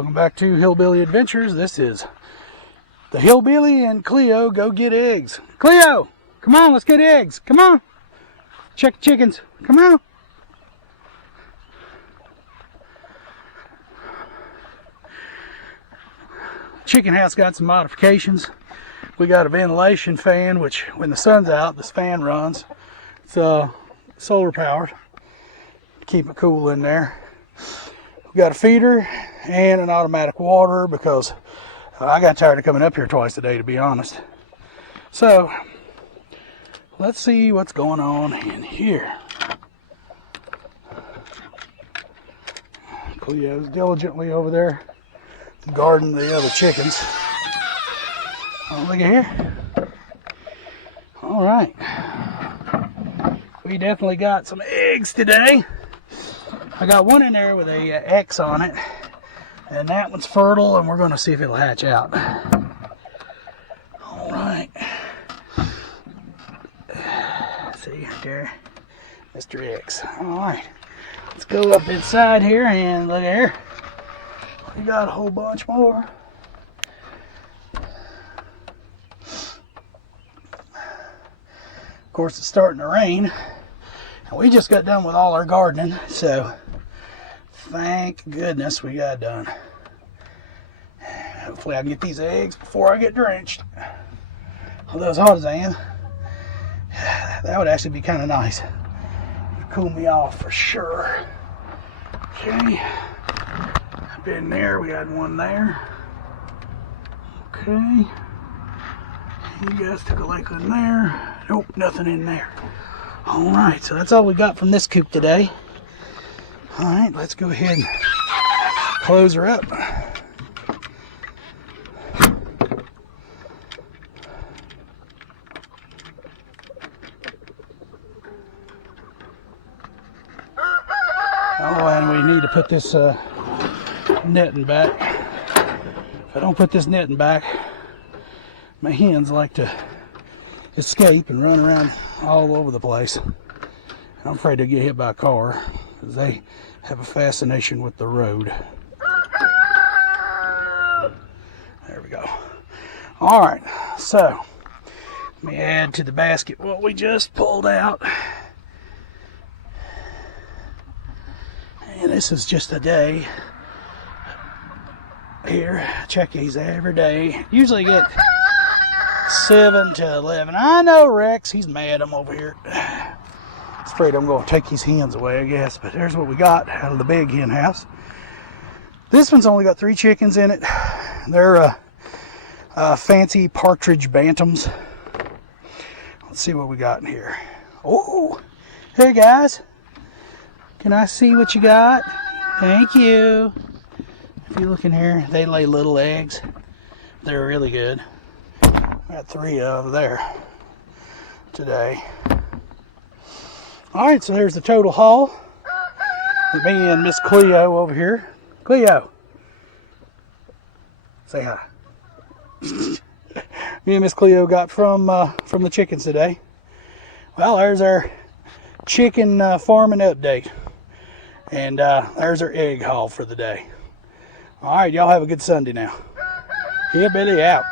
Welcome back to Hillbilly Adventures. This is the Hillbilly and Cleo go get eggs. Cleo, come on, let's get eggs. Come on. Check the chickens. Come on. Chicken house got some modifications. We got a ventilation fan, which when the sun's out, this fan runs. It's solar powered. Keep it cool in there. We got a feeder and an automatic water because I got tired of coming up here twice a day, to be honest. So let's see what's going on in here. Cleo's diligently over there guarding the other chickens. Oh, look at here. All right. We definitely got some eggs today. I got one in there with a X on it, and that one's fertile, and we're going to see if it'll hatch out. All right. See there, Mr. X. All right. Let's go up inside here and look at here. We got a whole bunch more. Of course, it's starting to rain, and we just got done with all our gardening, so thank goodness we got done. Hopefully I can get these eggs before I get drenched. Although as hot as I am, that would actually be kind of nice. It'd cool me off for sure. Okay. Up in there, we had one there. Okay. You guys took a lake in there. Nope, nothing in there. Alright, so that's all we got from this coop today. Alright, let's go ahead and close her up. Oh, and we need to put this netting back. If I don't put this netting back, my hens like to escape and run around all over the place. And I'm afraid to get hit by a car because they have a fascination with the road. There we go. All right, so let me add to the basket what we just pulled out. And this is just a day here. Check these every day. Usually get 7 to 11. I know Rex, he's mad I'm over here. He's afraid I'm going to take his hens away, I guess. But there's what we got out of the big hen house. This one's only got 3 chickens in it. They're fancy partridge bantams. Let's see what we got in here. Oh, hey guys. Can I see what you got? Thank you. If you look in here, they lay little eggs. They're really good. Got 3 over there today. Alright, so there's the total haul. With me and Miss Cleo over here. Cleo, say hi. Me and Miss Cleo got from the chickens today. Well, there's our chicken farming update. And there's our egg haul for the day. Alright, y'all have a good Sunday now. Hillbilly out.